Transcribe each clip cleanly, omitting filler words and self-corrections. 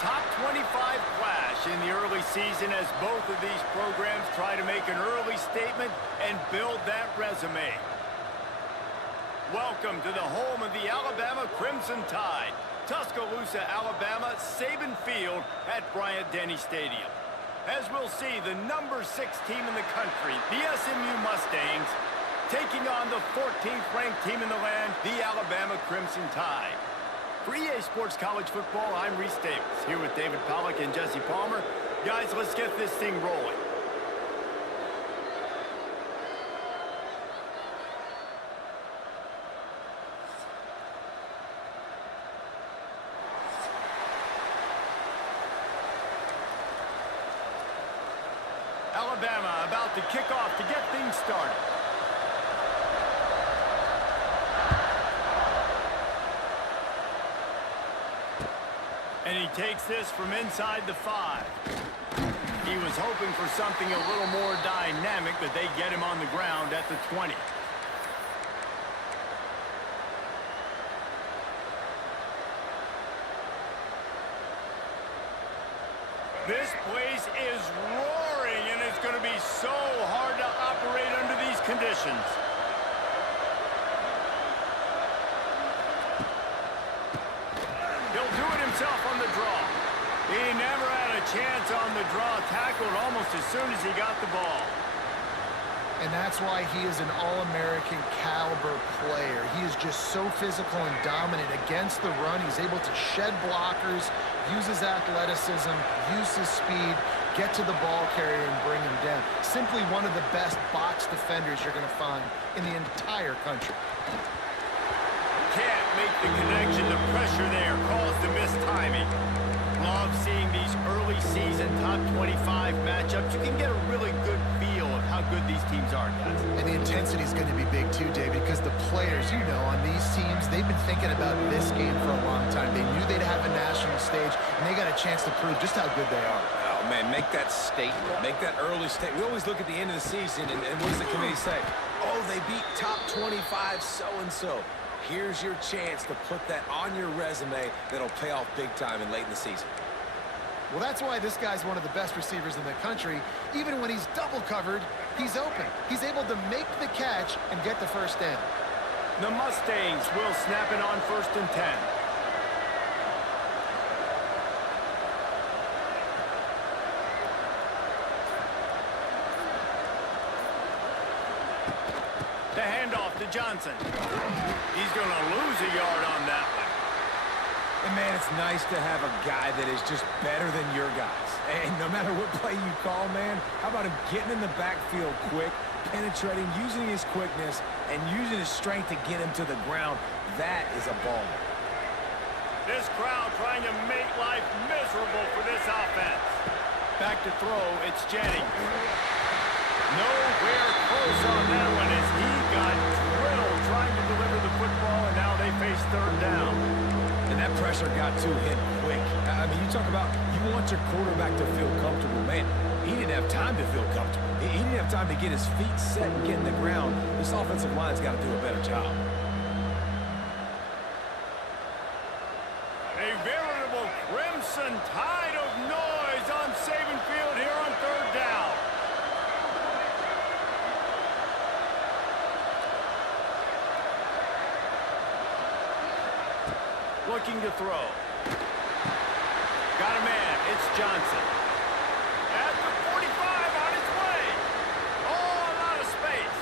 top 25 clash in the early season as both of these programs try to make an early statement and build that resume. Welcome to the home of the Alabama Crimson Tide, Tuscaloosa, Alabama, Saban Field at Bryant-Denny Stadium. As we'll see, the number 6 team in the country, the SMU Mustangs, taking on the 14th ranked team in the land, the Alabama Crimson Tide. For EA Sports College Football, I'm Reese Davis, here with David Pollack and Jesse Palmer. Guys, let's get this thing rolling. Alabama about to kick off to get things started. And he takes this from inside the 5. He was hoping for something a little more dynamic, but they get him on the ground at the 20. This place is roaring, and it's going to be so hard to operate under these conditions. He'll do it himself on the draw. He never had a chance on the draw, tackled almost as soon as he got the ball. And that's why he is an All-American caliber player. He is just so physical and dominant against the run. He's able to shed blockers, use his athleticism, use his speed, get to the ball carrier and bring him down. Simply one of the best box defenders you're going to find in the entire country. Can't make the connection. The pressure there caused the missed timing. Love seeing these early season top 25 matchups. You can get a really good feel of how good these teams are, guys. And the intensity is going to be big too, David, because the players, you know, on these teams, they've been thinking about this game for a long time. They knew they'd have a national stage, and they got a chance to prove just how good they are. Oh, man, make that statement. Make that early statement. We always look at the end of the season, and what does the committee say? Oh, they beat top 25 so-and-so. Here's your chance to put that on your resume that'll pay off big time and late in the season. Well, that's why this guy's one of the best receivers in the country. Even when he's double covered, he's open. He's able to make the catch and get the first down. The Mustangs will snap it on 1st and 10. The handoff to Johnson. He's going to lose a yard on that one. And, man, it's nice to have a guy that is just better than your guys. And no matter what play you call, man, how about him getting in the backfield quick, penetrating, using his quickness, and using his strength to get him to the ground. That is a baller. This crowd trying to make life miserable for this offense. Back to throw, it's Jennings. Nowhere close on that one as he got drilled trying to deliver the football, and now they face 3rd down. And that pressure got to him quick. I mean, you talk about you want your quarterback to feel comfortable. Man, he didn't have time to feel comfortable. He didn't have time to get his feet set and get in the ground. This offensive line's got to do a better job. A veritable crimson tide of noise on Saban Field here on 3rd down. Looking to throw. Got a man. It's Johnson. At the 45 on his way. Oh, a lot of space.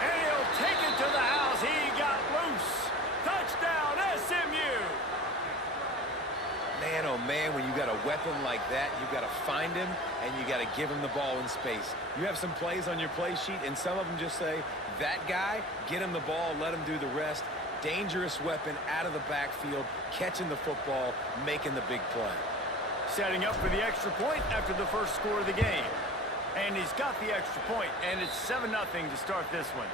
And he'll take it to the house. He got loose. Touchdown, SMU. Man, oh man, when you got a weapon like that, you got to find him and you got to give him the ball in space. You have some plays on your play sheet, and some of them just say, that guy, get him the ball, let him do the rest. Dangerous weapon out of the backfield, catching the football, making the big play. Setting up for the extra point after the first score of the game. And he's got the extra point, and it's 7-0 to start this one.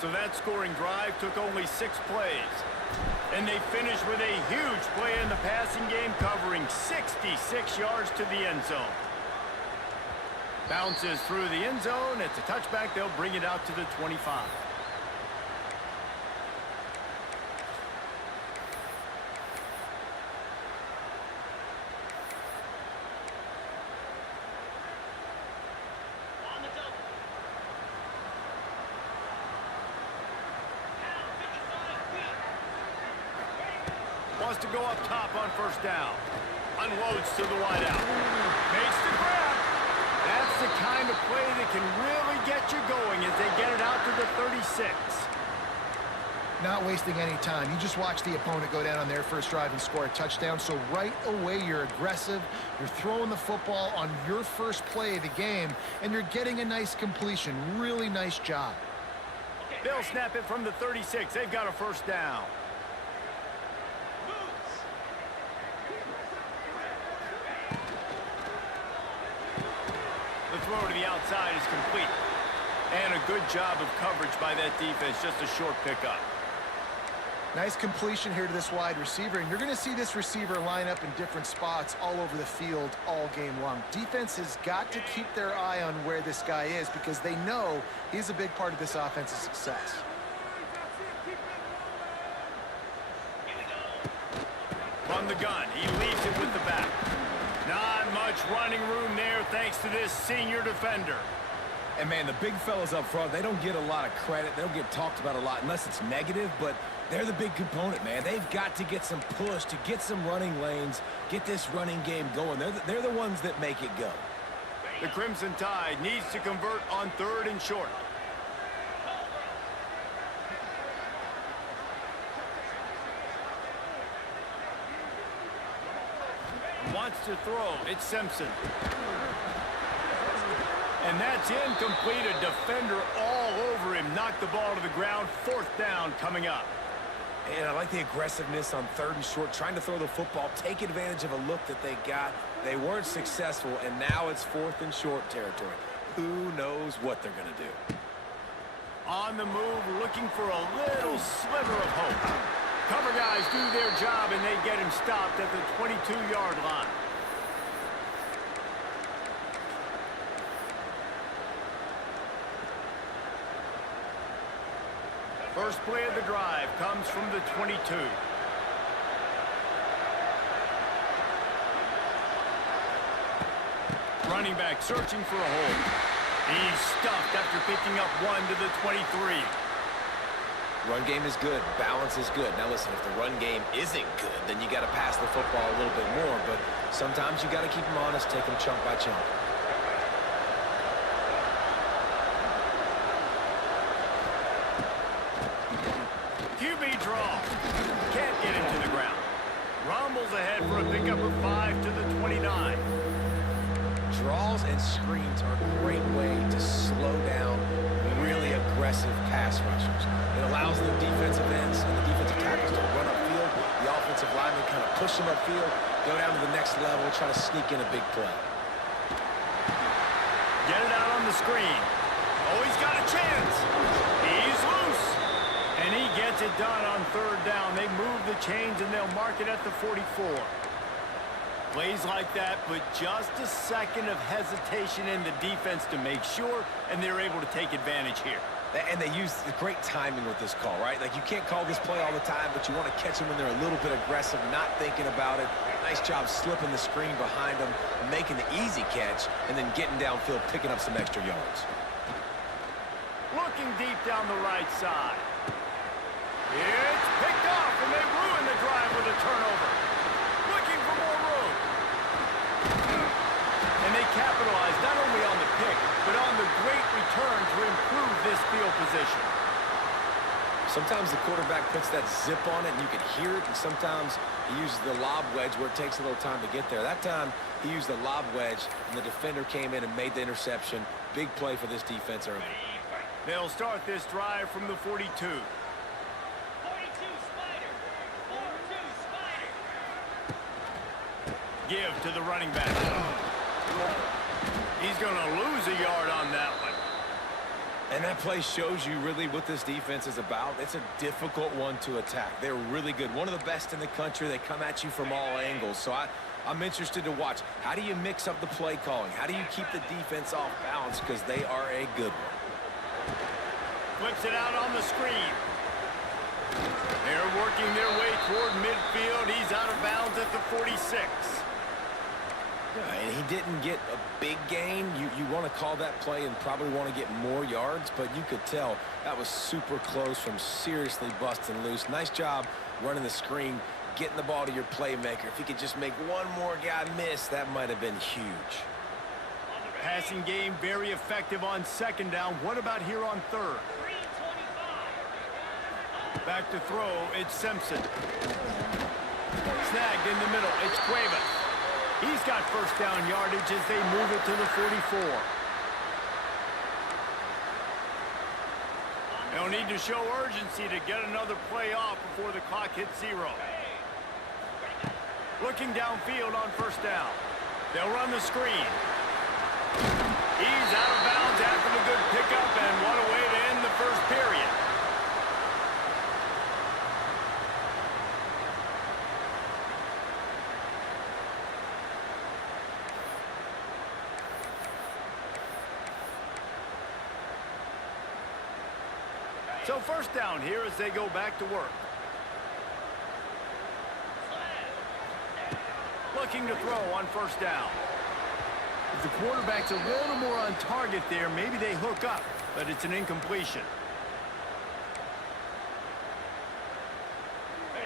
So that scoring drive took only 6 plays. And they finished with a huge play in the passing game, covering 66 yards to the end zone. Bounces through the end zone. It's a touchback. They'll bring it out to the 25. Wants to go up top on first down. Unloads to the wideout. Makes the grab. That's the kind of play that can really get you going as they get it out to the 36. Not wasting any time. You just watch the opponent go down on their first drive and score a touchdown. So right away, you're aggressive. You're throwing the football on your first play of the game, and you're getting a nice completion. Really nice job. They'll snap it from the 36. They've got a first down. The throw to the outside is complete. And a good job of coverage by that defense. Just a short pickup. Nice completion here to this wide receiver, and you're going to see this receiver line up in different spots all over the field all game long. Defense has got to keep their eye on where this guy is because they know he's a big part of this offense's success. From the gun, he leaves it with the back. Not much running room there thanks to this senior defender. And, man, the big fellas up front, they don't get a lot of credit. They don't get talked about a lot unless it's negative, but they're the big component, man. They've got to get some push, to get some running lanes, get this running game going. They're the ones that make it go. The Crimson Tide needs to convert on 3rd and short. Wants to throw. It's Simpson. And that's incomplete. A defender all over him. Knocked the ball to the ground. 4th down coming up. And I like the aggressiveness on 3rd and short, trying to throw the football, take advantage of a look that they got. They weren't successful, and now it's 4th and short territory. Who knows what they're going to do? On the move, looking for a little sliver of hope. Cover guys do their job, and they get him stopped at the 22-yard line. First play of the drive comes from the 22. Running back searching for a hole. He's stuffed after picking up 1 to the 23. Run game is good. Balance is good. Now, listen, if the run game isn't good, then you got to pass the football a little bit more. But sometimes you got to keep them honest, take them chunk by chunk. QB draw. Can't get him to the ground. Rumbles ahead for a pickup of 5 to the 29. Draws and screens are a great way to slow down really aggressive pass rushers. It allows the defensive ends and the defensive tackles to run upfield. The offensive linemen kind of push them upfield, go down to the next level, try to sneak in a big play. Get it out on the screen. Oh, he's got a chance. He's loose. And he gets it done on 3rd down. They move the chains, and they'll mark it at the 44. Plays like that, but just a second of hesitation in the defense to make sure, and they're able to take advantage here. And they use the great timing with this call, right? Like, you can't call this play all the time, but you want to catch them when they're a little bit aggressive, not thinking about it. Nice job slipping the screen behind them, making the easy catch, and then getting downfield, picking up some extra yards. Looking deep down the right side. It's picked off, and they ruin the drive with a turnover. Looking for more room. And they capitalize not only on the pick, but on the great return to improve this field position. Sometimes the quarterback puts that zip on it, and you can hear it, and sometimes he uses the lob wedge where it takes a little time to get there. That time, he used the lob wedge, and the defender came in and made the interception. Big play for this defense early. They'll start this drive from the 42. Give to the running back. He's going to lose a yard on that one. And that play shows you really what this defense is about. It's a difficult one to attack. They're really good. One of the best in the country. They come at you from all angles. So I'm interested to watch. How do you mix up the play calling? How do you keep the defense off balance? Because they are a good one. Flips it out on the screen. They're working their way toward midfield. He's out of bounds at the 46. And he didn't get a big gain. You want to call that play and probably want to get more yards, but you could tell that was super close from seriously busting loose. Nice job running the screen, getting the ball to your playmaker. If he could just make one more guy miss, that might have been huge. Passing game very effective on second down. What about here on third? Back to throw, it's Simpson. Snagged in the middle, it's Cuevas. He's got first down yardage as they move it to the 44. They'll need to show urgency to get another play off before the clock hits 0. Looking downfield on first down. They'll run the screen. He's out of bounds after the good pickup, and what a way to end the first period. So first down here as they go back to work. Looking to throw on first down. If the quarterback's a little more on target there, maybe they hook up, but it's an incompletion.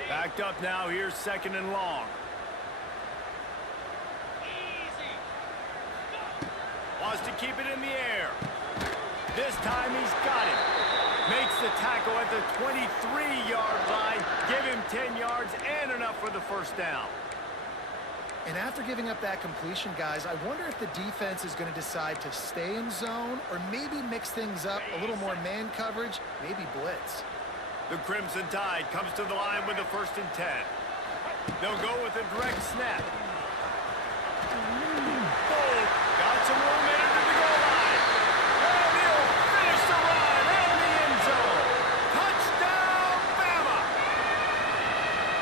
Backed up now, here's second and long. Wants to keep it in the air. This time he's got it. Makes the tackle at the 23-yard line. Give him 10 yards and enough for the first down. And after giving up that completion, guys, I wonder if the defense is going to decide to stay in zone or maybe mix things up, a little more man coverage, maybe blitz. The Crimson Tide comes to the line with the 1st and 10. They'll go with a direct snap. Oh, got some room into the goal line. And he'll finish the run in the end zone. Touchdown, Bama!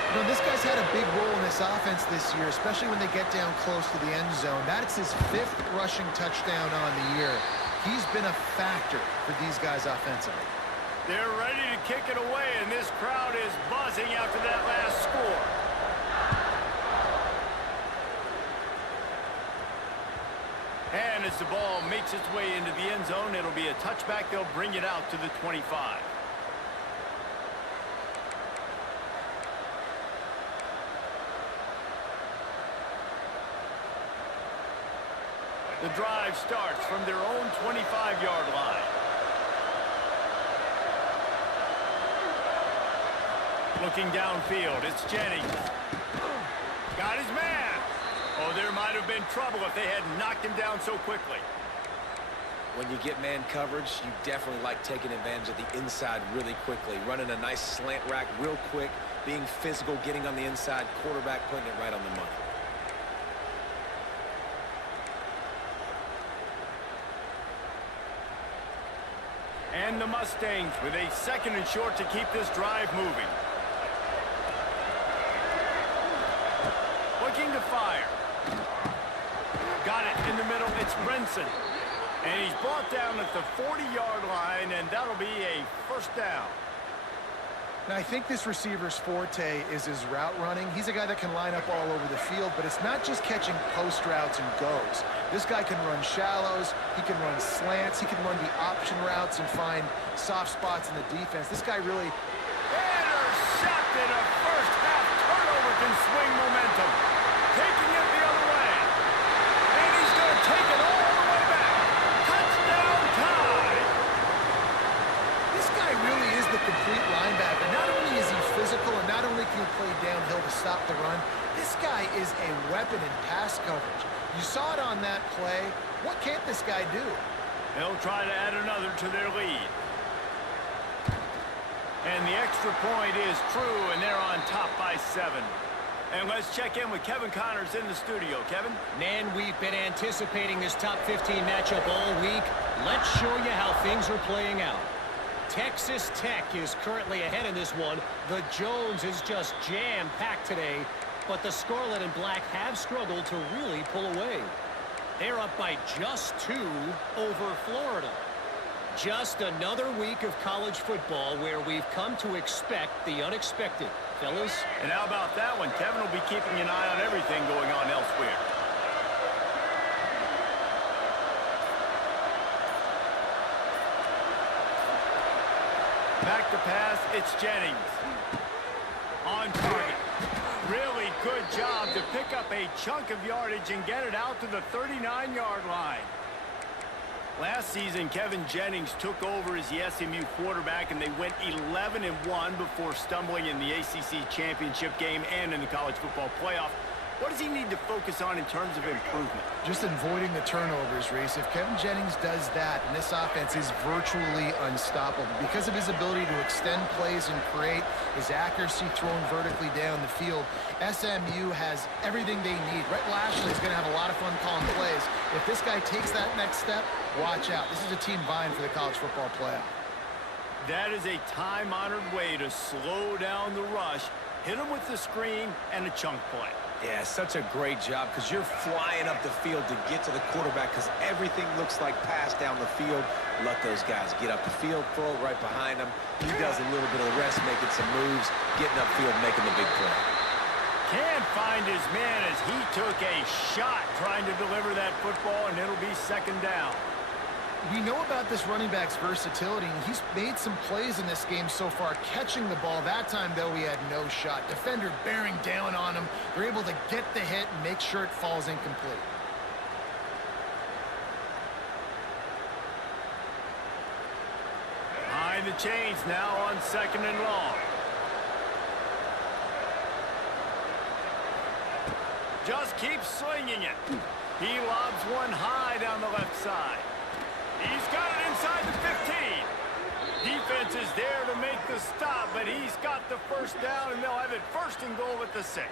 You know, this guy's had a big role in this offense this year, especially when they get down close to the end zone. That's his 5th rushing touchdown on the year. He's been a factor for these guys offensively. They're ready to kick it away, and this crowd is buzzing after that last score. And as the ball makes its way into the end zone, it'll be a touchback. They'll bring it out to the 25. The drive starts from their own 25-yard line. Looking downfield, it's Jennings. Got his man. Oh, there might have been trouble if they had knocked him down so quickly. When you get man coverage, you definitely like taking advantage of the inside really quickly. Running a nice slant rack real quick, being physical, getting on the inside, quarterback putting it right on the money. And the Mustangs with a 2nd and short to keep this drive moving. Looking to fire. Got it in the middle. It's Brinson. And he's brought down at the 40-yard line, and that'll be a first down. Now, I think this receiver's forte is his route running. He's a guy that can line up all over the field, but it's not just catching post routes and goes. This guy can run shallows, he can run slants, he can run the option routes and find soft spots in the defense. This guy really... Intercepted. A first-half turnover can swing momentum. Taking it the other way. And he's going to take it all the way back. Touchdown Tide. This guy really is the complete linebacker. Not only is he physical and not only can he play downhill to stop the run, this guy is a weapon in pass coverage. You saw it on that play. What can't this guy do? They'll try to add another to their lead. And the extra point is true, and they're on top by 7. And let's check in with Kevin Connors in the studio. Kevin? Man, we've been anticipating this top 15 matchup all week. Let's show you how things are playing out. Texas Tech is currently ahead in this one. The Jones is just jam-packed today, but the Scarlet and Black have struggled to really pull away. They're up by just 2 over Florida. Just another week of college football where we've come to expect the unexpected. Fellas? And how about that one? Kevin will be keeping an eye on everything going on elsewhere. Back to pass, it's Jennings. On target. good job to pick up a chunk of yardage and get it out to the 39-yard line. Last season, Kevin Jennings took over as the SMU quarterback, and they went 11-1 before stumbling in the ACC championship game and in the college football playoff. What does he need to focus on in terms of improvement? Just avoiding the turnovers, Reese. If Kevin Jennings does that, and this offense is virtually unstoppable because of his ability to extend plays and create, his accuracy thrown vertically down the field, SMU has everything they need. Rhett Lashley is going to have a lot of fun calling plays. If this guy takes that next step, watch out. This is a team vying for the college football playoff. That is a time-honored way to slow down the rush, hit him with the screen, and a chunk play. Yeah, such a great job because you're flying up the field to get to the quarterback because everything looks like pass down the field. Let those guys get up the field, throw it right behind him. He does a little bit of the rest, making some moves, getting upfield, making the big play. Can't find his man as he took a shot trying to deliver that football, and it'll be second down. We know about this running back's versatility, and he's made some plays in this game so far, catching the ball. That time, though, he had no shot. Defender bearing down on him. They're able to get the hit and make sure it falls incomplete. Behind the chains now on second and long. Just keeps swinging it. He lobs one high down the left side. He's got it inside the 15. Defense is there to make the stop, but he's got the first down, and they'll have it first and goal at the 6.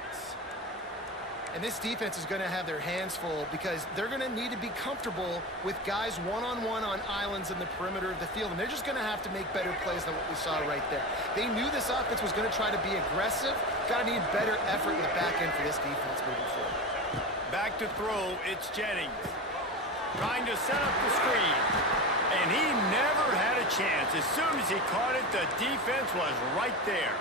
And this defense is going to have their hands full because they're going to need to be comfortable with guys one-on-one on islands in the perimeter of the field, and they're just going to have to make better plays than what we saw right there. They knew this offense was going to try to be aggressive. Got to need better effort in the back end for this defense moving forward. Back to throw, it's Jennings. Trying to set up the screen. And he never had a chance. As soon as he caught it, the defense was right there.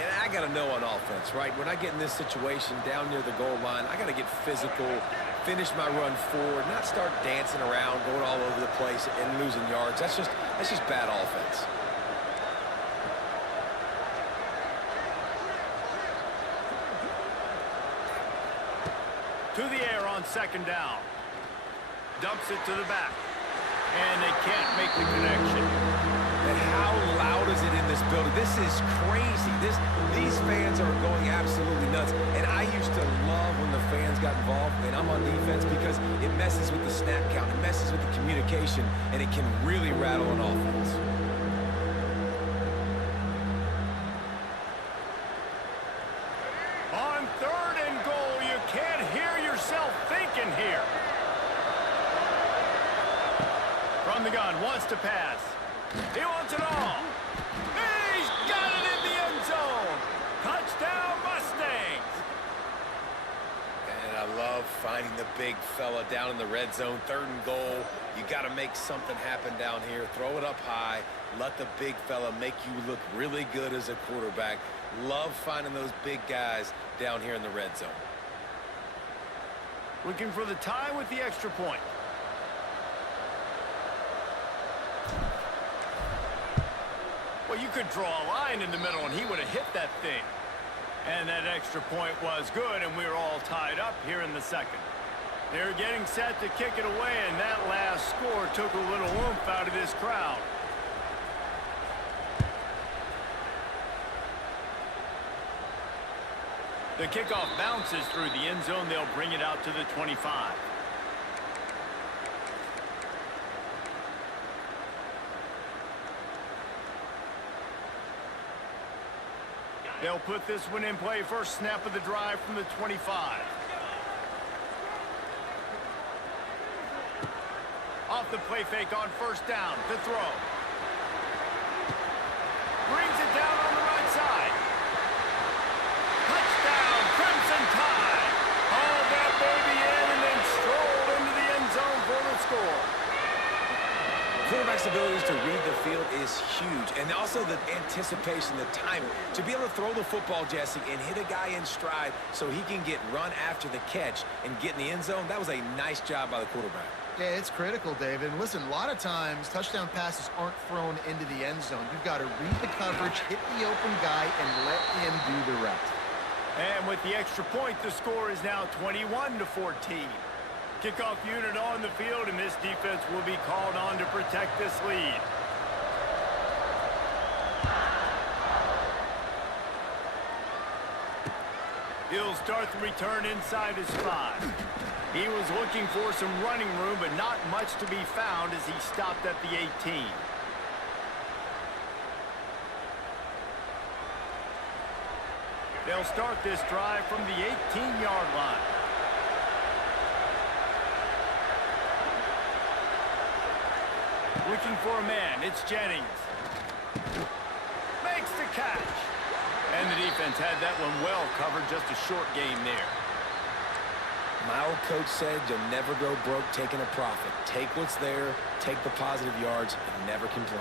And I got to know on offense, right? When I get in this situation down near the goal line, I got to get physical, finish my run forward, not start dancing around, going all over the place and losing yards. That's just bad offense. To the air on second down. Dumps it to the back. And they can't make the connection. And how loud is it in this building? This is crazy. These fans are going absolutely nuts. And I used to love when the fans got involved, and I'm on defense, because it messes with the snap count. It messes with the communication, and it can really rattle an offense. On third and goal, you can't hear yourself thinking here. From the gun, wants to pass. He wants it all. He's got it in the end zone. Touchdown, Mustangs. And I love finding the big fella down in the red zone. Third and goal. You got to make something happen down here. Throw it up high. Let the big fella make you look really good as a quarterback. Love finding those big guys down here in the red zone. Looking for the tie with the extra point. Well, you could draw a line in the middle, and he would have hit that thing. And that extra point was good, and we were all tied up here in the second. They're getting set to kick it away, and that last score took a little oomph out of this crowd. The kickoff bounces through the end zone. They'll bring it out to the 25. They'll put this one in play. First snap of the drive from the 25. Off the play fake on first down to throw. Brings it down on the right side. Touchdown, Crimson Tide. Hauled that baby in and then strolled into the end zone for the score. Quarterback's abilities to read the field is huge, and also the anticipation, the timing. To be able to throw the football, Jesse, and hit a guy in stride so he can get run after the catch and get in the end zone, that was a nice job by the quarterback. Yeah, it's critical, David. And listen, a lot of times, touchdown passes aren't thrown into the end zone. You've got to read the coverage, hit the open guy, and let him do the rest. And with the extra point, the score is now 21-14. Kickoff unit on the field, and this defense will be called on to protect this lead. He'll start the return inside his 5. He was looking for some running room, but not much to be found as he stopped at the 18. They'll start this drive from the 18-yard line. Looking for a man, it's Jennings. Makes the catch. And the defense had that one well covered, just a short gain there. My old coach said you'll never go broke taking a profit. Take what's there, take the positive yards, and never complain.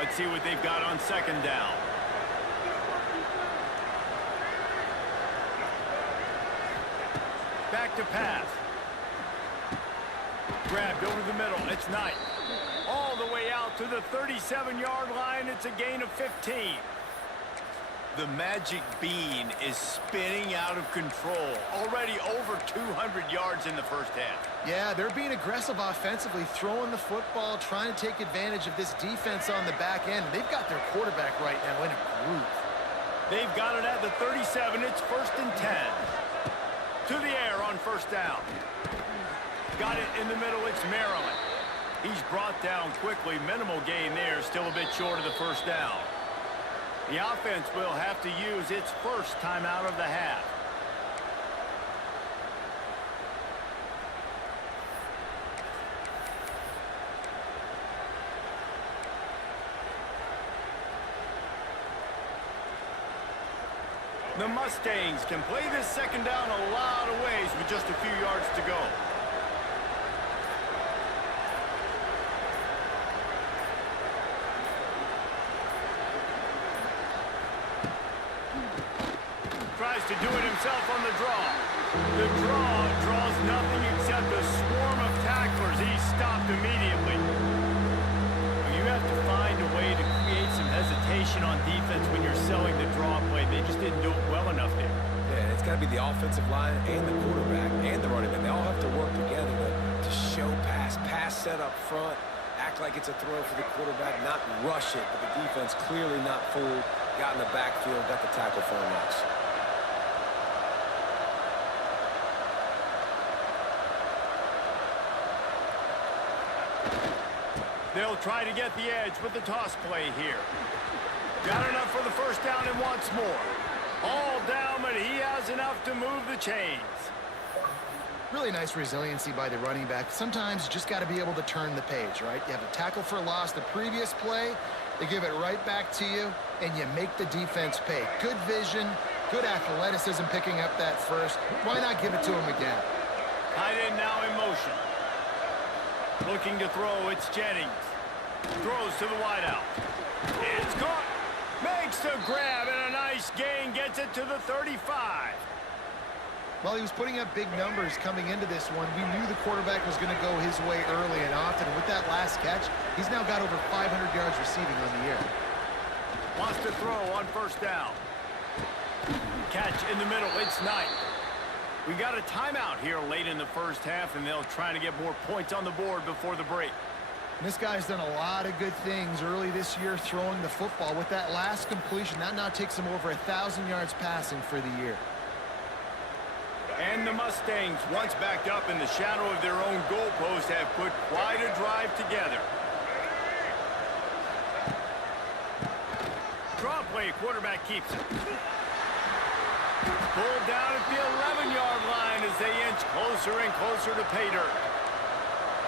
Let's see what they've got on second down. Back to pass. Grabbed over the middle. It's Knight. All the way out to the 37-yard line. It's a gain of 15. The magic bean is spinning out of control. Already over 200 yards in the first half. Yeah, they're being aggressive offensively, throwing the football, trying to take advantage of this defense on the back end. They've got their quarterback right now in a groove. They've got it at the 37. It's 1st and 10. To the air on first down. Got it in the middle. It's Maryland. He's brought down quickly. Minimal gain there. Still a bit short of the first down. The offense will have to use its first timeout of the half. The Mustangs can play this second down a lot of ways with just a few yards to go. Tries to do it himself on the draw. The draw draws nothing except a swarm of tacklers. He's stopped immediately. You have to find a way to create some hesitation on defense when you're selling the draw play. They just didn't do it well enough there. Yeah, it's got to be the offensive line and the quarterback and the running back. They all have to work together to show pass set up front, act like it's a throw for the quarterback, not rush it, but the defense clearly not fooled, got in the backfield, got the tackle for a loss. They'll try to get the edge with the toss play here. Got enough for the first down and wants more. All down, but he has enough to move the chains. Really nice resiliency by the running back. Sometimes you just got to be able to turn the page, right? You have a tackle for a loss the previous play. They give it right back to you, and you make the defense pay. Good vision, good athleticism picking up that first. Why not give it to him again? Tight end now in motion. Looking to throw, it's Jennings. Throws to the wideout. It's caught. Makes the grab and a nice gain. Gets it to the 35. Well, he was putting up big numbers coming into this one. We knew the quarterback was going to go his way early and often. And with that last catch, he's now got over 500 yards receiving on the year. Wants to throw on first down. Catch in the middle. It's Knight. We got a timeout here late in the first half, and they'll try to get more points on the board before the break. And this guy's done a lot of good things early this year throwing the football. With that last completion, that now takes him over 1,000 yards passing for the year. And the Mustangs, once backed up in the shadow of their own goalpost, have put quite a drive together. Draw play, quarterback keeps it. Pulled down at the 11-yard line as they inch closer and closer to pay dirt.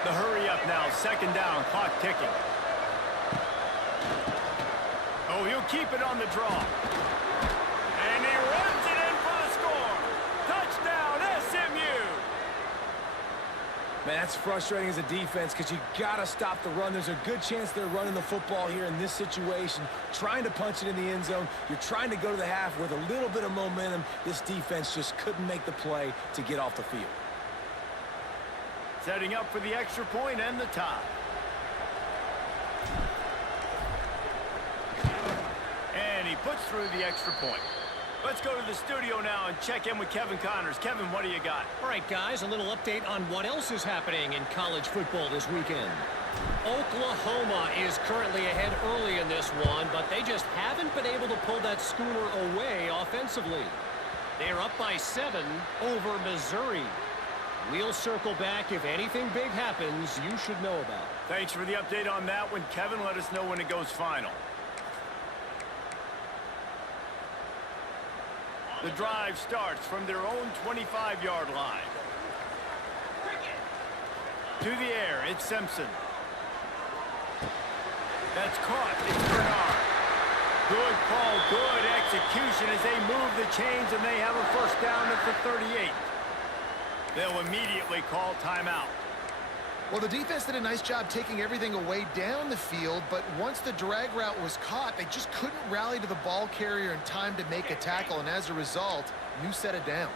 The hurry up now, second down, clock ticking. Oh, he'll keep it on the draw. And he runs it in for the score. Touchdown, SMU. Man, that's frustrating as a defense because you got to stop the run. There's a good chance they're running the football here in this situation, trying to punch it in the end zone. You're trying to go to the half with a little bit of momentum. This defense just couldn't make the play to get off the field. Setting up for the extra point and the tie. he puts through the extra point. Let's go to the studio now and check in with Kevin Connors. Kevin, what do you got? All right, guys, a little update on what else is happening in college football this weekend. Oklahoma is currently ahead early in this one, but they just haven't been able to pull that schooner away offensively. They're up by 7 over Missouri. We'll circle back if anything big happens you should know about. Thanks for the update on that one, Kevin. Let us know when it goes final. The drive starts from their own 25-yard line. To the air, it's Simpson. That's caught. It's Bernard. Good call, good execution as they move the chains, and they have a first down at the 38. They'll immediately call timeout. Well, the defense did a nice job taking everything away down the field, but once the drag route was caught, they just couldn't rally to the ball carrier in time to make a tackle, and as a result, new set of downs.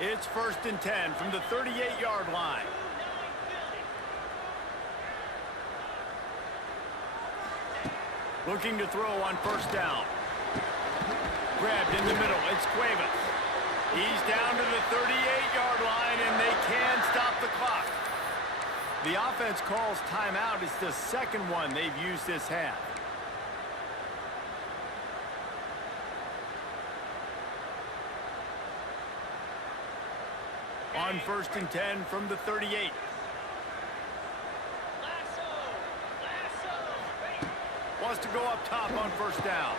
It's 1st and 10 from the 38-yard line. Looking to throw on first down. Grabbed in the middle. It's Cuevas. He's down to the 38-yard line, and they can stop the clock. The offense calls timeout. It's the second one they've used this half. On 1st and 10 from the 38. Wants to go up top on first down.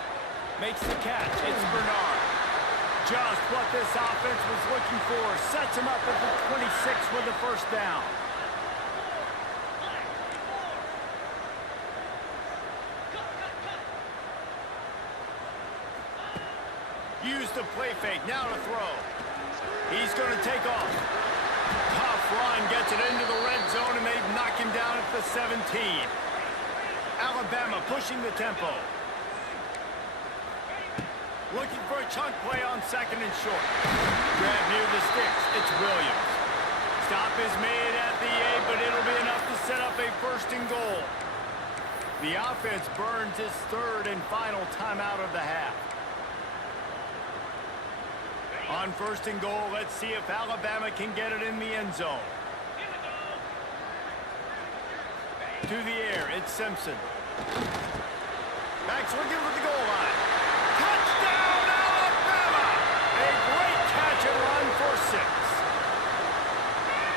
Makes the catch. It's Bernard. Just what this offense was looking for. Sets him up at the 26 with the first down. Use the play fake. Now to throw. He's going to take off. Tough run. Gets it into the red zone, and they've knocked him down at the 17. Alabama pushing the tempo. Looking for a chunk play on 2nd and short. Grab near the sticks. It's Williams. Stop is made at the 8, but it'll be enough to set up a 1st and goal. The offense burns its 3rd and final timeout of the half. On 1st and goal, let's see if Alabama can get it in the end zone. To the air, it's Simpson. Backs looking for the goal line. Touchdown, Alabama! A great catch and run for 6.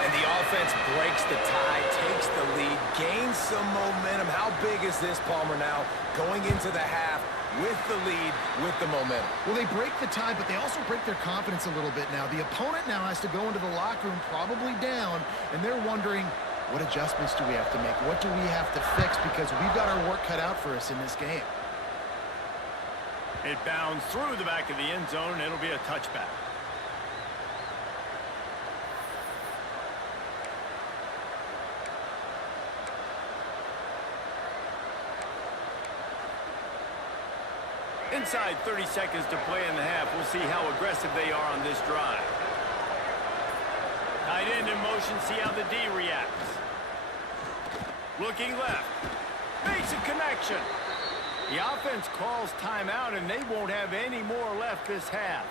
And the offense breaks the tie, takes the lead, gains some momentum. How big is this, Palmer, now going into the half with the lead, with the momentum? Well, they break the tie, but they also break their confidence a little bit now. The opponent now has to go into the locker room probably down, and they're wondering, what adjustments do we have to make? What do we have to fix? Because we've got our work cut out for us in this game. It bounds through the back of the end zone, and it'll be a touchback. Inside 30 seconds to play in the half. We'll see how aggressive they are on this drive. Tight end in motion. See how the D reacts. Looking left. Makes a connection. The offense calls timeout, and they won't have any more left this half.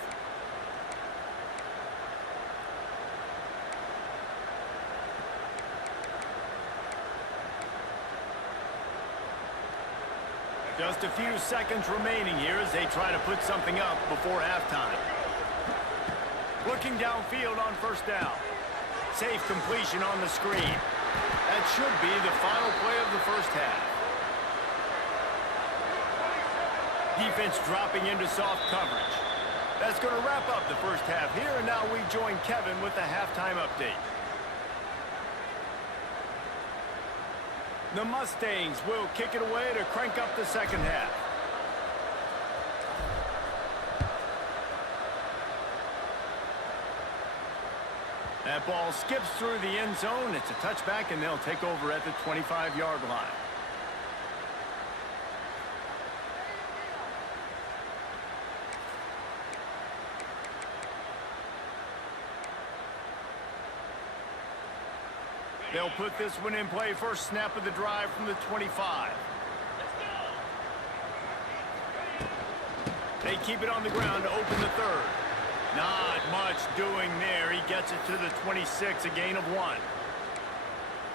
Just a few seconds remaining here as they try to put something up before halftime. Looking downfield on first down. Safe completion on the screen. That should be the final play of the first half. Defense dropping into soft coverage. That's going to wrap up the first half here, and now we join Kevin with the halftime update. The Mustangs will kick it away to crank up the second half. That ball skips through the end zone. It's a touchback, and they'll take over at the 25-yard line. They'll put this one in play. First snap of the drive from the 25. They keep it on the ground to open the third. Not much doing there. He gets it to the 26, a gain of 1.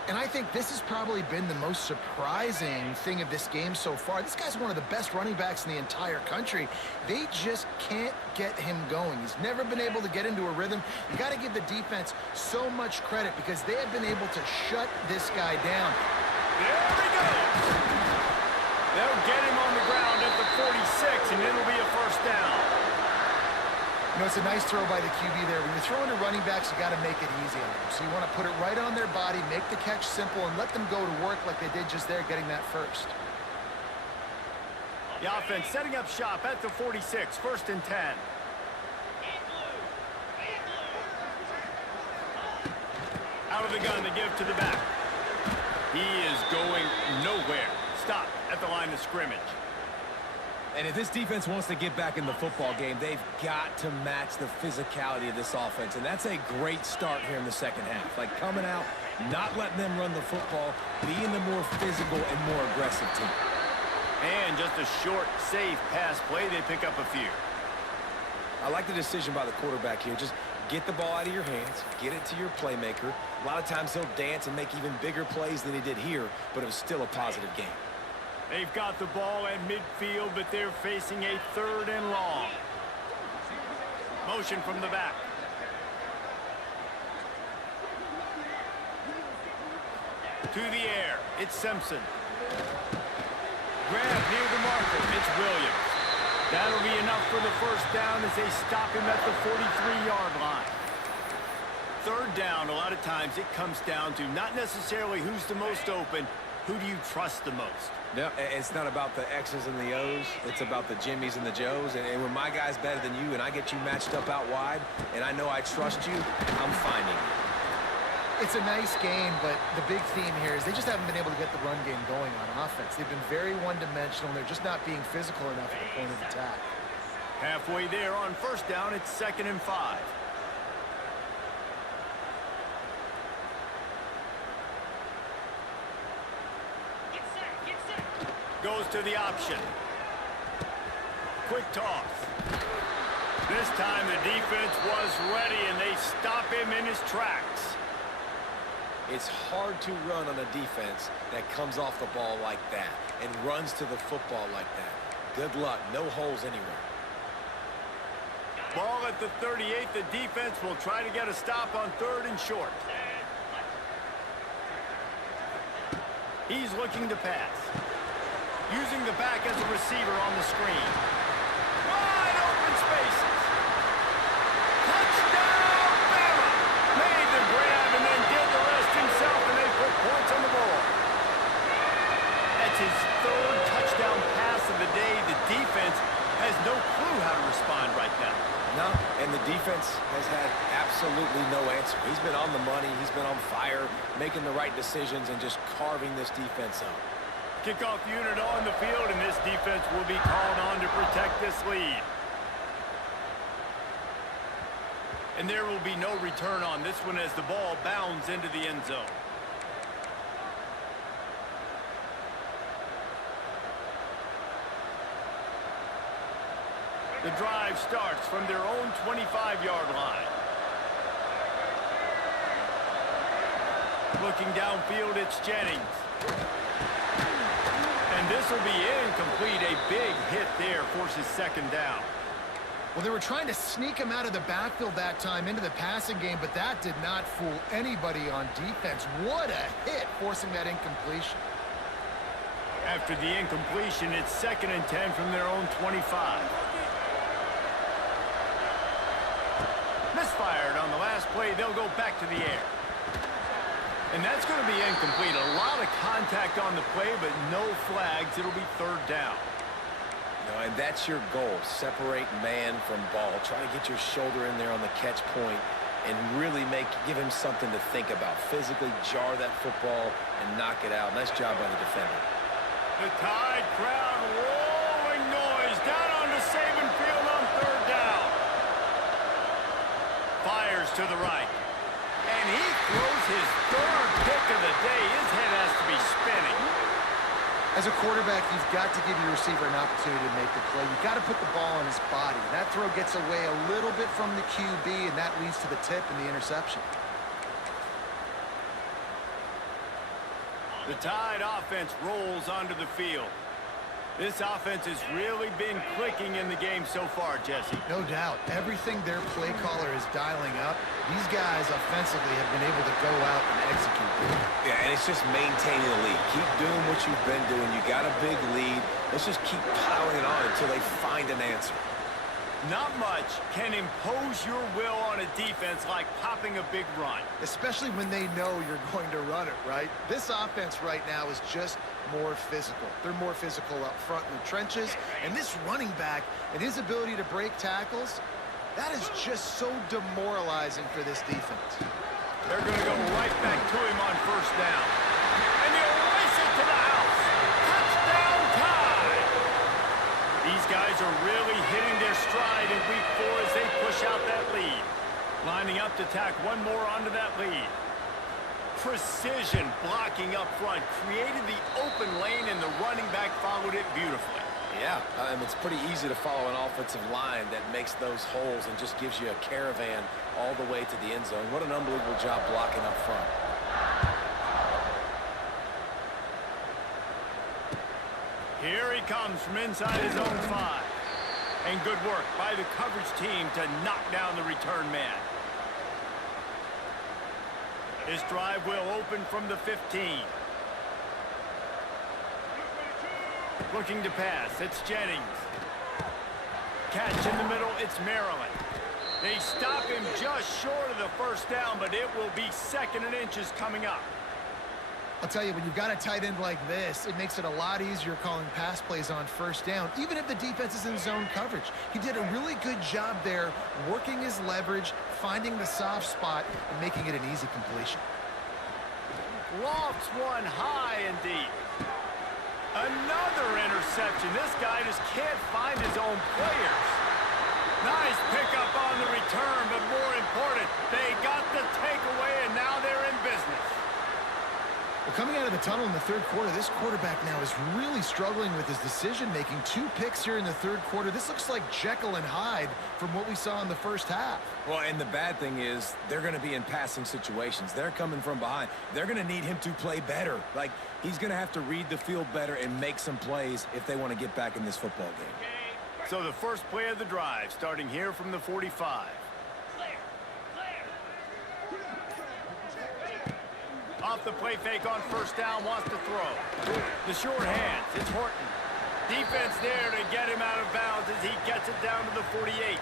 And I think this has probably been the most surprising thing of this game so far. This guy's one of the best running backs in the entire country. They just can't get him going. He's never been able to get into a rhythm. You got to give the defense so much credit because they have been able to shut this guy down. There he goes. They'll get him on the ground at the 46, and it'll be a first down. You know, it's a nice throw by the QB there. When you're throwing to running backs, you got to make it easy on them. So you want to put it right on their body, make the catch simple, and let them go to work like they did just there, getting that first. The offense setting up shop at the 46, first and 10. Out of the gun to give to the back. He is going nowhere. Stop at the line of scrimmage. And if this defense wants to get back in the football game, they've got to match the physicality of this offense. And that's a great start here in the second half. Like coming out, not letting them run the football, being the more physical and more aggressive team. And just a short, safe pass play. They pick up a few. I like the decision by the quarterback here. Just get the ball out of your hands, get it to your playmaker. A lot of times he'll dance and make even bigger plays than he did here, but it was still a positive game. They've got the ball at midfield, but they're facing a third and long. Motion from the back. To the air. It's Simpson. Grab near the marker. It's Williams. That'll be enough for the first down as they stop him at the 43-yard line. Third down, a lot of times it comes down to not necessarily who's the most open, who do you trust the most? No, it's not about the X's and the O's. It's about the Jimmies and the Joes. And when my guy's better than you and I get you matched up out wide and I know I trust you, I'm finding you. It's a nice game, but the big theme here is they just haven't been able to get the run game going on offense. They've been very one-dimensional, and they're just not being physical enough at the point of attack. Halfway there on first down, it's 2nd and 5. Goes to the option. Quick toss. This time the defense was ready, and they stop him in his tracks. It's hard to run on a defense that comes off the ball like that and runs to the football like that. Good luck. No holes anywhere. Ball at the 38. The defense will try to get a stop on 3rd and short. He's looking to pass. Using the back as a receiver on the screen. Wide open spaces. Touchdown, Bama! Made the grab and then did the rest himself, and they put points on the board. That's his 3rd touchdown pass of the day. The defense has no clue how to respond right now. No, and the defense has had absolutely no answer. He's been on the money. He's been on fire, making the right decisions and just carving this defense up. Kickoff unit on the field, and this defense will be called on to protect this lead. And there will be no return on this one as the ball bounds into the end zone. The drive starts from their own 25-yard line. Looking downfield, it's Jennings. And this will be incomplete. A big hit there forces 2nd down. Well, they were trying to sneak him out of the backfield that time into the passing game, but that did not fool anybody on defense. What a hit, forcing that incompletion. After the incompletion, it's 2nd and 10 from their own 25. Misfired on the last play. They'll go back to the air. And that's going to be incomplete. A lot of contact on the play, but no flags. It'll be 3rd down. And that's your goal. Separate man from ball. Try to get your shoulder in there on the catch point and really give him something to think about. Physically jar that football and knock it out. Nice job by the defender. The Tide crowd rolling noise down onto Saban Field on 3rd down. Fires to the right. And he throws his 3rd pick of the day. His head has to be spinning. As a quarterback, you've got to give your receiver an opportunity to make the play. You've got to put the ball on his body. That throw gets away a little bit from the QB, and that leads to the tip and the interception. The Tide offense rolls onto the field. This offense has really been clicking in the game so far, Jesse. No doubt. Everything their play caller is dialing up, these guys offensively have been able to go out and execute. Yeah, and it's just maintaining the lead. Keep doing what you've been doing. You got a big lead. Let's just keep plowing it on until they find an answer. Not much can impose your will on a defense like popping a big run. Especially when they know you're going to run it, right? This offense right now is just more physical. They're more physical up front in the trenches. And this running back and his ability to break tackles, that is just so demoralizing for this defense. They're going to go right back to him on first down. And he'll race it to the house. Touchdown Tide! These guys are really hitting their stride in week 4 as they push out that lead. Lining up to tack one more onto that lead. Precision blocking up front created the open lane, and the running back followed it beautifully. Yeah, it's pretty easy to follow an offensive line that makes those holes and just gives you a caravan all the way to the end zone. What an unbelievable job blocking up front. Here he comes from inside his own 5. And good work by the coverage team to knock down the return man. This drive will open from the 15. Looking to pass, it's Jennings. Catch in the middle, it's Maryland. They stop him just short of the first down, but it will be 2nd and inches coming up. I'll tell you, when you've got a tight end like this, it makes it a lot easier calling pass plays on first down, even if the defense is in zone coverage. He did a really good job there, working his leverage, finding the soft spot, and making it an easy completion. Lofts one high and deep. Another interception. This guy just can't find his own players. Nice pickup on the return, but more important, they got the takeaway, and now they're in business. Well, coming out of the tunnel in the third quarter, this quarterback now is really struggling with his decision-making. 2 picks here in the third quarter. This looks like Jekyll and Hyde from what we saw in the first half. Well, and the bad thing is they're going to be in passing situations. They're coming from behind. They're going to need him to play better. Like, he's going to have to read the field better and make some plays if they want to get back in this football game. So the first play of the drive, starting here from the 45. Off the play fake on first down, wants to throw. The short hands, it's Horton. Defense there to get him out of bounds as he gets it down to the 48.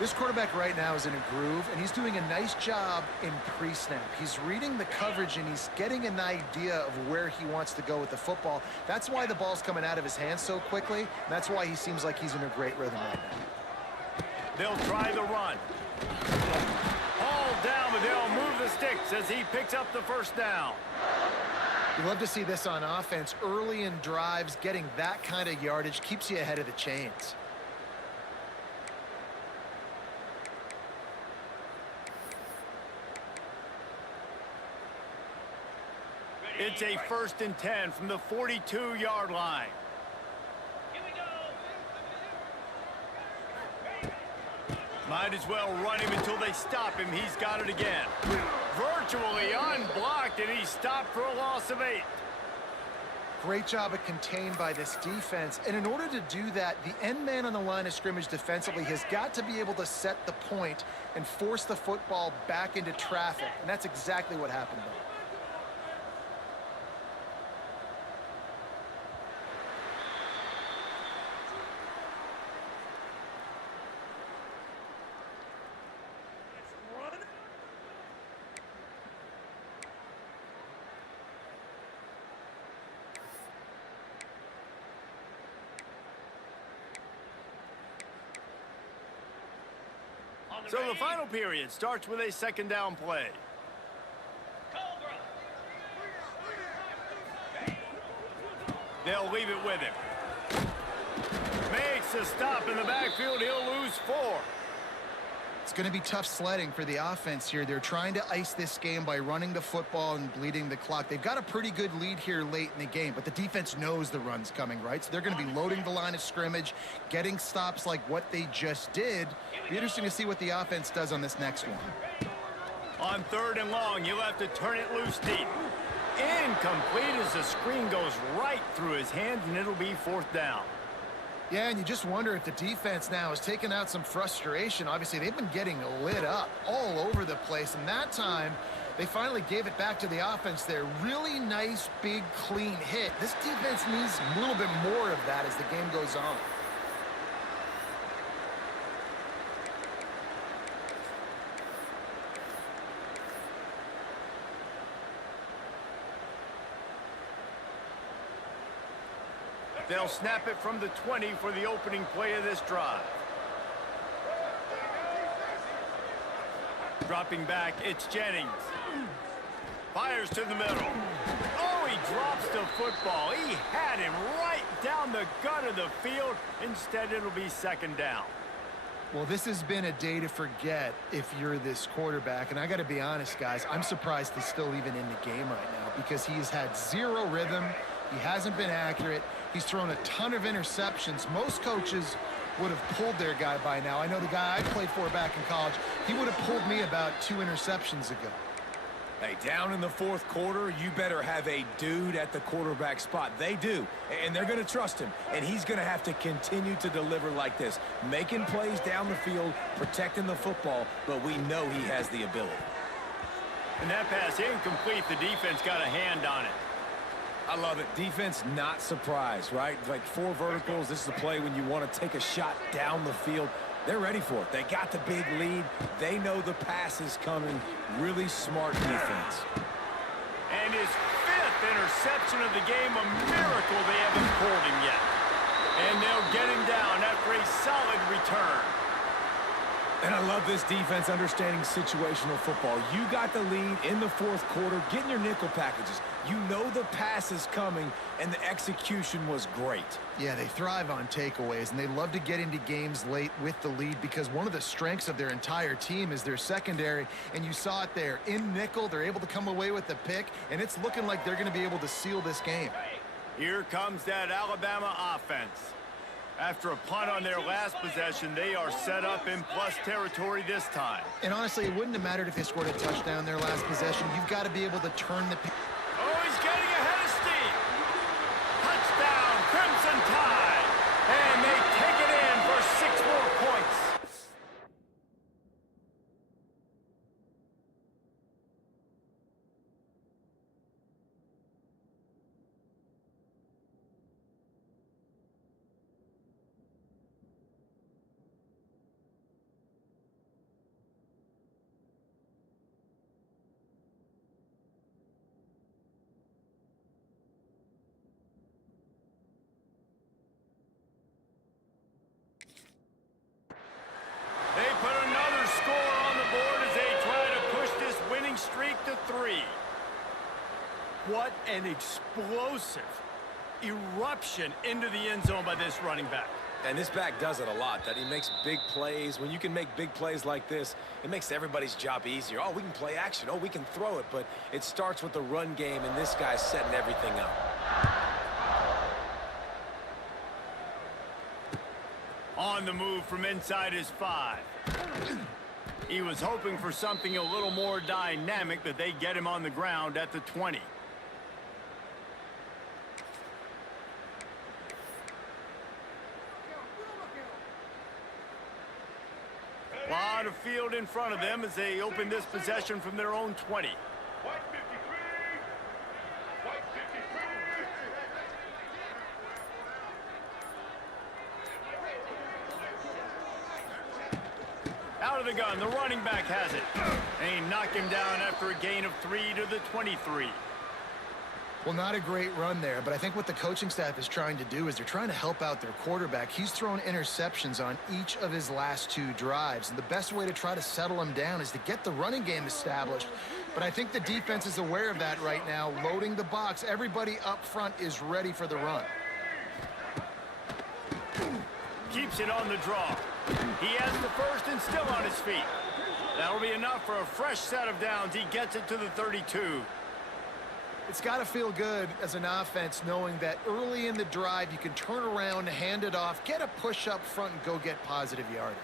This quarterback right now is in a groove, and he's doing a nice job in pre-snap. He's reading the coverage, and he's getting an idea of where he wants to go with the football. That's why the ball's coming out of his hands so quickly, and that's why he seems like he's in a great rhythm right now. They'll try the run. All down, but they'll move the sticks as he picks up the first down. You love to see this on offense. Early in drives, getting that kind of yardage keeps you ahead of the chains. It's a 1st and 10 from the 42-yard line. Might as well run him until they stop him. He's got it again. Virtually unblocked, and he's stopped for a loss of 8. Great job of contained by this defense. And in order to do that, the end man on the line of scrimmage defensively has got to be able to set the point and force the football back into traffic. And that's exactly what happened there. So the final period starts with a 2nd down play. They'll leave it with him. Makes a stop in the backfield. He'll lose 4. It's going to be tough sledding for the offense here. They're trying to ice this game by running the football and bleeding the clock. They've got a pretty good lead here late in the game, but the defense knows the run's coming, right? So they're going to be loading the line of scrimmage, getting stops like what they just did. Be interesting to see what the offense does on this next one. On 3rd and long, you'll have to turn it loose deep. Incomplete as the screen goes right through his hands, and it'll be 4th down. Yeah, and you just wonder if the defense now is taking out some frustration. Obviously, they've been getting lit up all over the place, and that time, they finally gave it back to the offense there. Really nice, big, clean hit. This defense needs a little bit more of that as the game goes on. They'll snap it from the 20 for the opening play of this drive. Dropping back, it's Jennings. Fires to the middle. Oh, he drops the football. He had him right down the gut of the field. Instead, it'll be 2nd down. Well, this has been a day to forget if you're this quarterback. And I got to be honest, guys, I'm surprised he's still even in the game right now because he's had zero rhythm. He hasn't been accurate. He's thrown a ton of interceptions. Most coaches would have pulled their guy by now. I know the guy I played for back in college, he would have pulled me about 2 interceptions ago. Hey, down in the 4th quarter, you better have a dude at the quarterback spot. They do, and they're going to trust him, and he's going to have to continue to deliver like this, making plays down the field, protecting the football, but we know he has the ability. And that pass incomplete. The defense got a hand on it. I love it. Defense not surprised, right? Like 4 verticals. This is a play when you want to take a shot down the field. They're ready for it. They got the big lead. They know the pass is coming. Really smart defense. And his 5th interception of the game, a miracle they haven't pulled him yet. And they'll get him down after a solid return. And I love this defense understanding situational football. You got the lead in the 4th quarter, getting your nickel packages. You know the pass is coming, and the execution was great. Yeah, they thrive on takeaways, and they love to get into games late with the lead because one of the strengths of their entire team is their secondary, and you saw it there. In nickel, they're able to come away with the pick, and it's looking like they're going to be able to seal this game. Here comes that Alabama offense. After a punt on their last possession, they are set up in plus territory this time. And honestly, it wouldn't have mattered if they scored a touchdown their last possession. You've got to be able to turn the... Oh, he's getting ahead of steam. Touchdown, Crimson Tide. And they take it in for 6 more points. They put another score on the board as they try to push this winning streak to 3. What an explosive eruption into the end zone by this running back. And this back does it a lot, that he makes big plays. When you can make big plays like this, it makes everybody's job easier. Oh, we can play action. Oh, we can throw it. But it starts with the run game, and this guy's setting everything up. On the move from inside his 5. He was hoping for something a little more dynamic, but they get him on the ground at the 20. Lot of field in front of them as they open this possession from their own 20. Out of the gun, the running back has it. And he knocked him down after a gain of 3 to the 23. Well, not a great run there, but I think what the coaching staff is trying to do is they're trying to help out their quarterback. He's thrown interceptions on each of his last 2 drives, and the best way to try to settle him down is to get the running game established. But I think the defense is aware of that right now, loading the box. Everybody up front is ready for the run. Keeps it on the draw. He has the first and still on his feet. That'll be enough for a fresh set of downs. He gets it to the 32. It's got to feel good as an offense knowing that early in the drive you can turn around, hand it off, get a push up front, and go get positive yardage.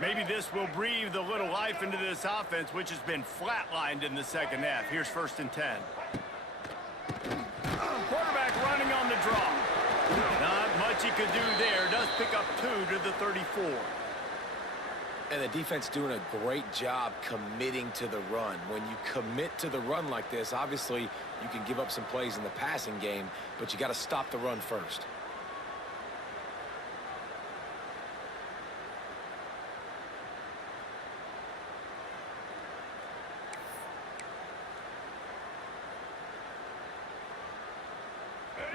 Maybe this will breathe a little life into this offense, which has been flatlined in the second half. Here's 1st and 10. Quarterback running on the draw. Not much he could do there. Does pick up 2 to the 34. And the defense doing a great job committing to the run. When you commit to the run like this, obviously you can give up some plays in the passing game, but you got to stop the run first.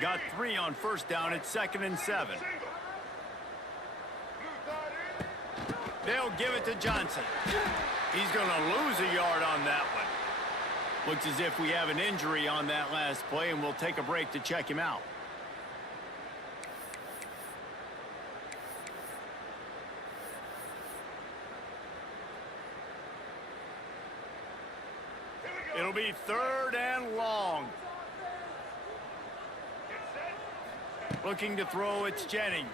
Got 3 on 1st down. It's 2nd and 7. They'll give it to Johnson. He's going to lose a yard on that one. Looks as if we have an injury on that last play, and we'll take a break to check him out. It'll be 3rd and long. Looking to throw, it's Jennings.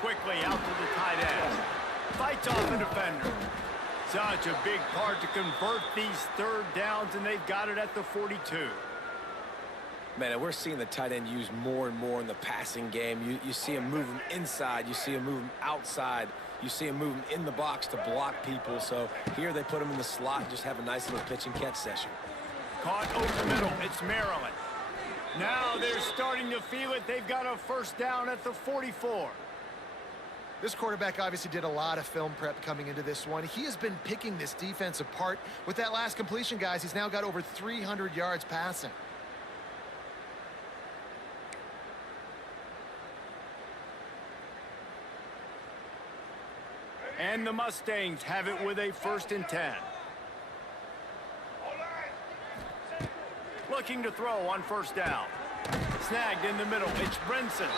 Quickly out to the tight end. Fights off the defender. Such a big part to convert these 3rd downs, and they've got it at the 42. Man, and we're seeing the tight end used more and more in the passing game. You see him move him inside. You see him move him outside. You see him move him in the box to block people. So here they put him in the slot and just have a nice little pitch and catch session. Caught over the middle. It's Maryland. Now they're starting to feel it. They've got a 1st down at the 44. This quarterback obviously did a lot of film prep coming into this one. He has been picking this defense apart. With that last completion, guys, he's now got over 300 yards passing. And the Mustangs have it with a 1st and 10. Looking to throw on 1st down. Snagged in the middle. It's Brinson.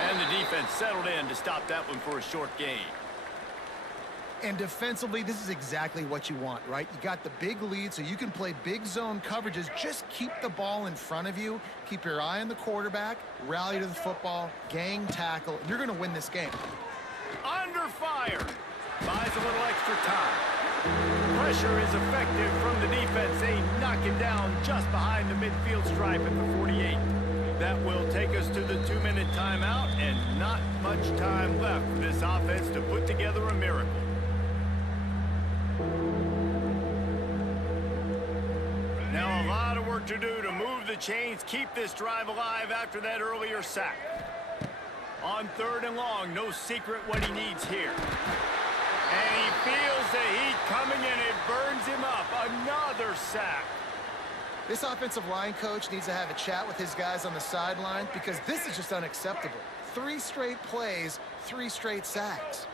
And the defense settled in to stop that one for a short gain. And defensively, this is exactly what you want, right? You got the big lead, so you can play big zone coverages. Just keep the ball in front of you. Keep your eye on the quarterback. Rally to the football. Gang tackle. You're going to win this game. Under fire. Buys a little extra time. Pressure is effective from the defense. They knock it down just behind the midfield stripe at the 48. That will take us to the 2-minute timeout, and not much time left for this offense to put together a miracle. Now a lot of work to do to move the chains, keep this drive alive after that earlier sack. On 3rd and long, no secret what he needs here. And he feels the heat coming in. It burns him up. Another sack. This offensive line coach needs to have a chat with his guys on the sideline because this is just unacceptable. 3 straight plays, 3 straight sacks.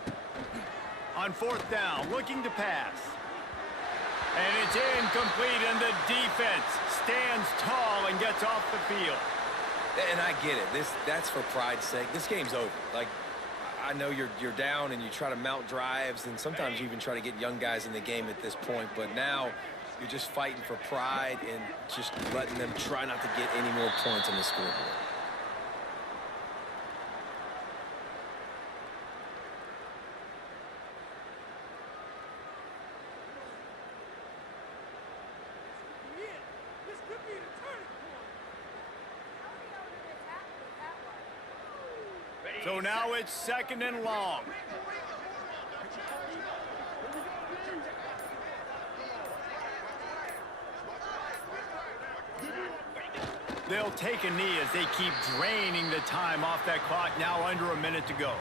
On 4th down, looking to pass. And it's incomplete, and the defense stands tall and gets off the field. And I get it. That's for pride's sake. This game's over. Like, I know you're down and you try to mount drives, and sometimes you even try to get young guys in the game at this point, but now you're just fighting for pride and just letting them try not to get any more points on the scoreboard. So now it's 2nd and long. They'll take a knee as they keep draining the time off that clock. Now under a minute to go.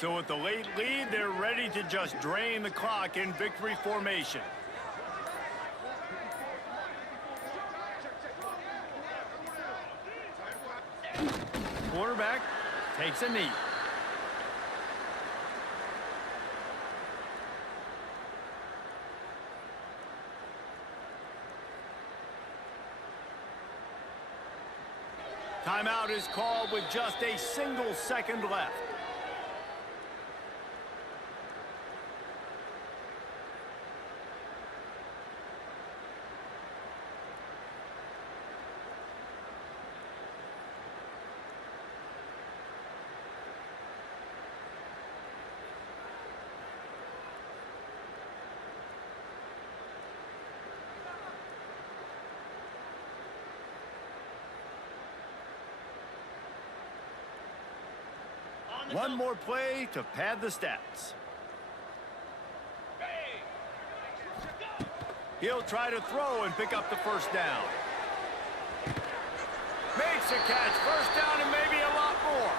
So with the late lead, they're ready to just drain the clock in victory formation. Quarterback takes a knee. Timeout is called with just a single second left. One more play to pad the stats. He'll try to throw and pick up the first down. Makes a catch. First down and maybe a lot more.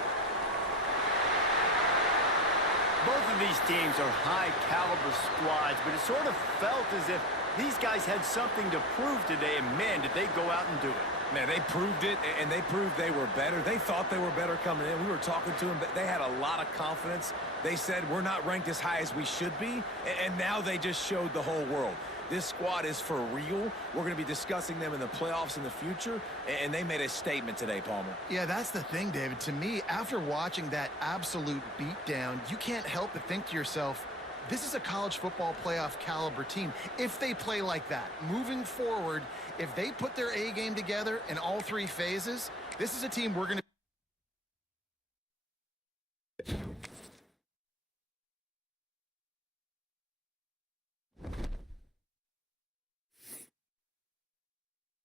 Both of these teams are high-caliber squads, but it sort of felt as if these guys had something to prove today, and man, did they go out and do it. Man, they proved it, and they proved they were better. They thought they were better coming in. We were talking to them, but they had a lot of confidence. They said, we're not ranked as high as we should be, and now they just showed the whole world. This squad is for real. We're going to be discussing them in the playoffs in the future, and they made a statement today, Palmer. Yeah, that's the thing, David. To me, after watching that absolute beatdown, you can't help but think to yourself, this is a college football playoff caliber team. If they play like that, moving forward, if they put their A game together in all three phases, this is a team we're going to